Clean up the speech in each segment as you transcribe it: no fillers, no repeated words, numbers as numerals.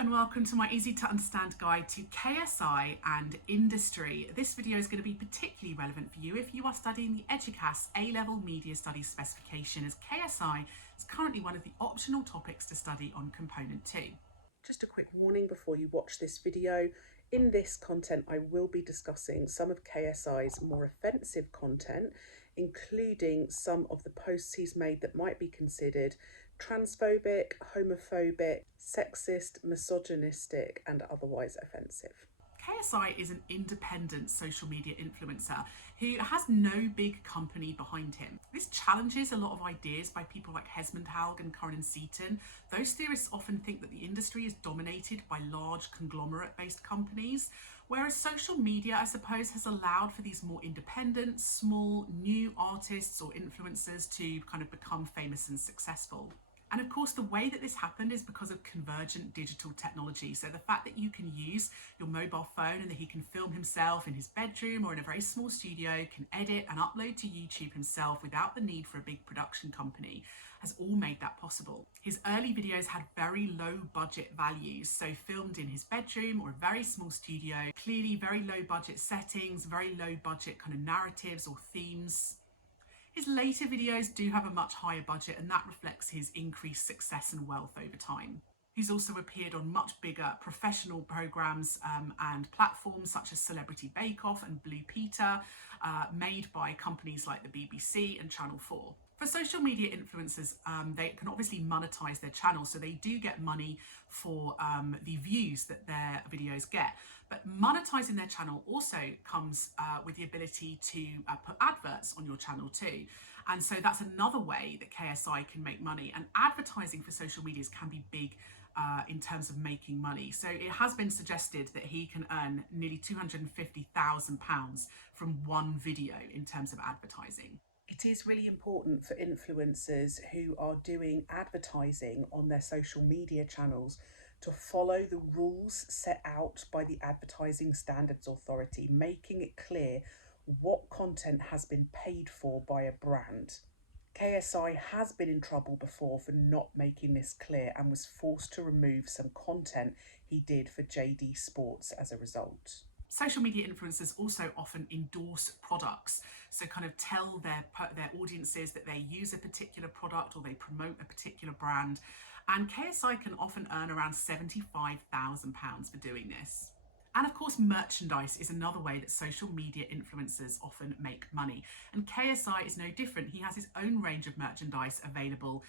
and welcome to my easy to understand guide to KSI and industry. This video is going to be particularly relevant for you if you are studying the Eduqas A-Level Media Studies specification, as KSI is currently one of the optional topics to study on Component 2. Just a quick warning before you watch this video. In this content, I will be discussing some of KSI's more offensive content, including some of the posts he's made that might be considered transphobic, homophobic, sexist, misogynistic, and otherwise offensive. KSI is an independent social media influencer who has no big company behind him. This challenges a lot of ideas by people like Hesmondhalgh and Curran Seaton. Those theorists often think that the industry is dominated by large conglomerate-based companies, whereas social media, I suppose, has allowed for these more independent, small, new artists or influencers to kind of become famous and successful. And of course, the way that this happened is because of convergent digital technology. So the fact that you can use your mobile phone and that he can film himself in his bedroom or in a very small studio, can edit and upload to YouTube himself without the need for a big production company, has all made that possible. His early videos had very low budget values, so filmed in his bedroom or a very small studio, clearly very low budget settings, very low budget kind of narratives or themes. His later videos do have a much higher budget, and that reflects his increased success and wealth over time. He's also appeared on much bigger professional programmes and platforms such as Celebrity Bake Off and Blue Peter, made by companies like the BBC and Channel 4. For social media influencers, they can obviously monetize their channel, so they do get money for the views that their videos get. But monetizing their channel also comes with the ability to put adverts on your channel too. And so that's another way that KSI can make money. And advertising for social medias can be big in terms of making money. So it has been suggested that he can earn nearly £250,000 from one video in terms of advertising. It is really important for influencers who are doing advertising on their social media channels to follow the rules set out by the Advertising Standards Authority, making it clear what content has been paid for by a brand. KSI has been in trouble before for not making this clear and was forced to remove some content he did for JD Sports as a result. Social media influencers also often endorse products, so kind of tell their audiences that they use a particular product or they promote a particular brand, and KSI can often earn around £75,000 for doing this. And of course, merchandise is another way that social media influencers often make money. And KSI is no different. He has his own range of merchandise available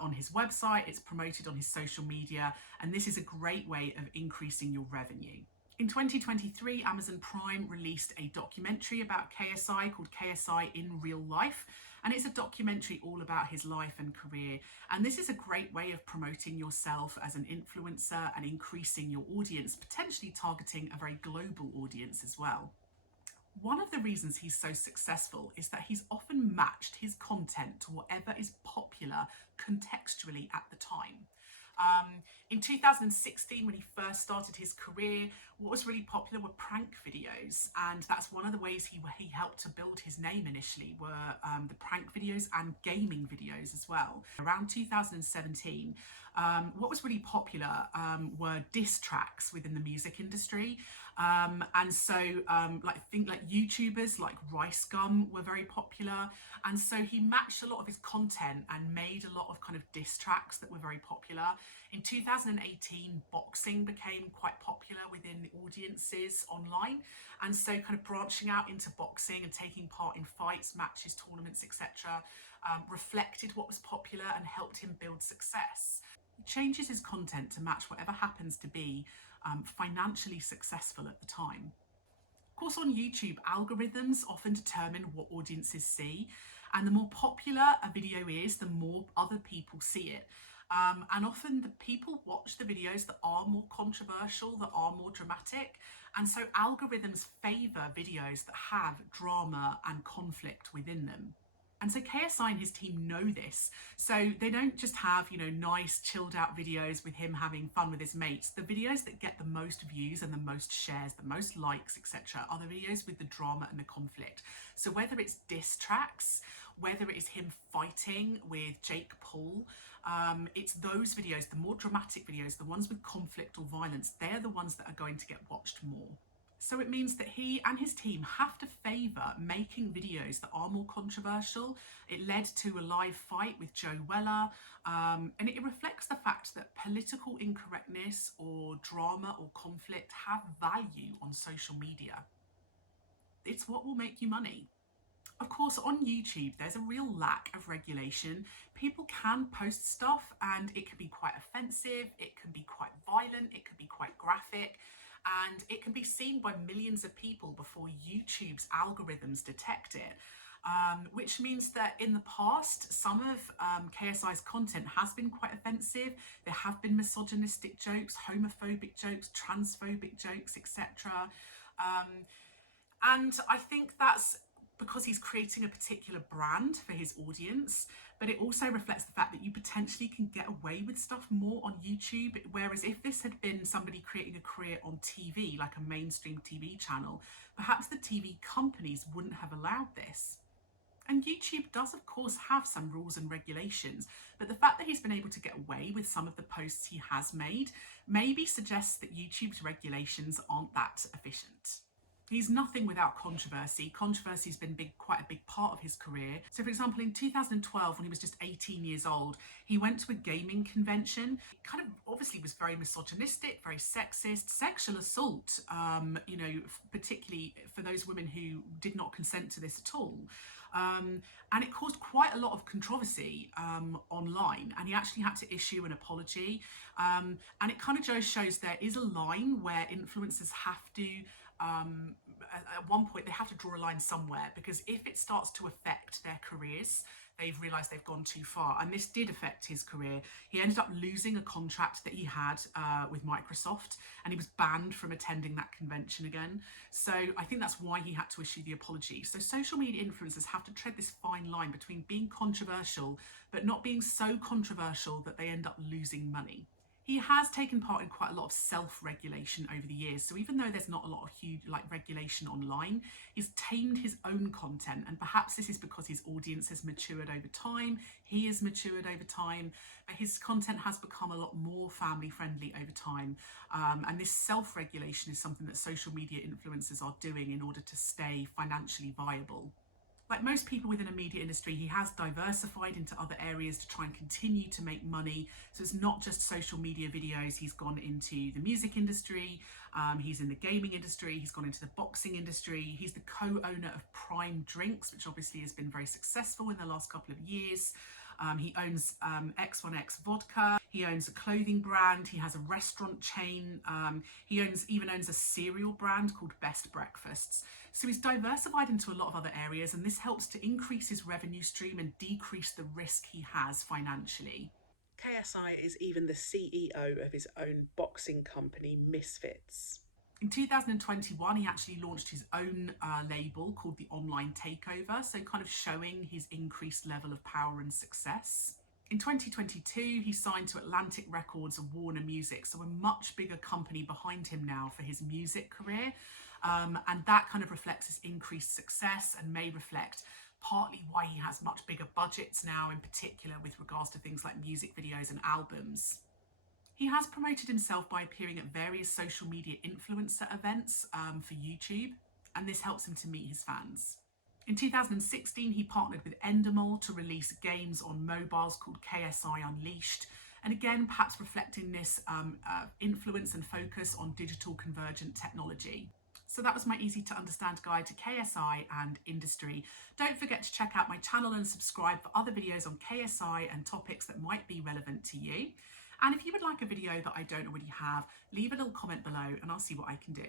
on his website. It's promoted on his social media, and this is a great way of increasing your revenue. In 2023, Amazon Prime released a documentary about KSI called KSI in Real Life. And it's a documentary all about his life and career. And this is a great way of promoting yourself as an influencer and increasing your audience, potentially targeting a very global audience as well. One of the reasons he's so successful is that he's often matched his content to whatever is popular contextually at the time. In 2016, when he first started his career, what was really popular were prank videos, and that's one of the ways he helped to build his name initially, were the prank videos and gaming videos as well. Around 2017, what was really popular were diss tracks within the music industry, and so like YouTubers like Rice Gum were very popular, and so he matched a lot of his content and made a lot of kind of diss tracks that were very popular. In 2018, boxing became quite popular within the audiences online, and so kind of branching out into boxing and taking part in fights, matches, tournaments, etc. Reflected what was popular and helped him build success. He changes his content to match whatever happens to be financially successful at the time. Of course, on YouTube, algorithms often determine what audiences see, and the more popular a video is, the more other people see it. And often the people watch the videos that are more controversial, that are more dramatic. And so algorithms favour videos that have drama and conflict within them. And so KSI and his team know this. So they don't just have, nice chilled out videos with him having fun with his mates. The videos that get the most views and the most shares, the most likes, etc., are the videos with the drama and the conflict. So whether it's diss tracks, whether it is him fighting with Jake Paul, It's those videos, the more dramatic videos, the ones with conflict or violence, they're the ones that are going to get watched more. So it means that he and his team have to favour making videos that are more controversial. It led to a live fight with Joe Weller, and it reflects the fact that political incorrectness or drama or conflict have value on social media. It's what will make you money. Of course, on YouTube, there's a real lack of regulation. People can post stuff and it can be quite offensive, it can be quite violent, it can be quite graphic, and it can be seen by millions of people before YouTube's algorithms detect it. Which means that in the past, some of KSI's content has been quite offensive. There have been misogynistic jokes, homophobic jokes, transphobic jokes, etc. And I think that's because he's creating a particular brand for his audience, but it also reflects the fact that you potentially can get away with stuff more on YouTube. Whereas if this had been somebody creating a career on TV, like a mainstream TV channel, perhaps the TV companies wouldn't have allowed this. And YouTube does, of course, have some rules and regulations, but the fact that he's been able to get away with some of the posts he has made maybe suggests that YouTube's regulations aren't that efficient. He's nothing without controversy. Controversy has been quite a big part of his career. So, for example, in 2012, when he was just 18 years old, he went to a gaming convention. It kind of obviously was very misogynistic, very sexist, sexual assault, particularly for those women who did not consent to this at all. And it caused quite a lot of controversy online, and he actually had to issue an apology. And it kind of just shows there is a line where influencers have to at one point they have to draw a line somewhere, because if it starts to affect their careers, they've realised they've gone too far. And this did affect his career. He ended up losing a contract that he had with Microsoft, and he was banned from attending that convention again. So I think that's why he had to issue the apology. So social media influencers have to tread this fine line between being controversial but not being so controversial that they end up losing money. He has taken part in quite a lot of self-regulation over the years. So even though there's not a lot of huge regulation online, he's tamed his own content. And perhaps this is because his audience has matured over time. He has matured over time. But his content has become a lot more family friendly over time. And this self-regulation is something that social media influencers are doing in order to stay financially viable. Like most people within a media industry, he has diversified into other areas to try and continue to make money. So it's not just social media videos. He's gone into the music industry, he's in the gaming industry, he's gone into the boxing industry. He's the co-owner of Prime Drinks, which obviously has been very successful in the last couple of years. He owns X1X Vodka. He owns a clothing brand. He has a restaurant chain. He even owns a cereal brand called Best Breakfasts. So he's diversified into a lot of other areas, and this helps to increase his revenue stream and decrease the risk he has financially. KSI is even the CEO of his own boxing company, Misfits. In 2021, he actually launched his own label called The Online Takeover, so kind of showing his increased level of power and success. In 2022, he signed to Atlantic Records and Warner Music, so a much bigger company behind him now for his music career. And that kind of reflects his increased success and may reflect partly why he has much bigger budgets now, in particular with regards to things like music videos and albums. He has promoted himself by appearing at various social media influencer events for YouTube, and this helps him to meet his fans. In 2016, he partnered with Endemol to release games on mobiles called KSI Unleashed, and again, perhaps reflecting this influence and focus on digital convergent technology. So that was my easy to understand guide to KSI and industry. Don't forget to check out my channel and subscribe for other videos on KSI and topics that might be relevant to you. And if you would like a video that I don't already have, leave a little comment below and I'll see what I can do.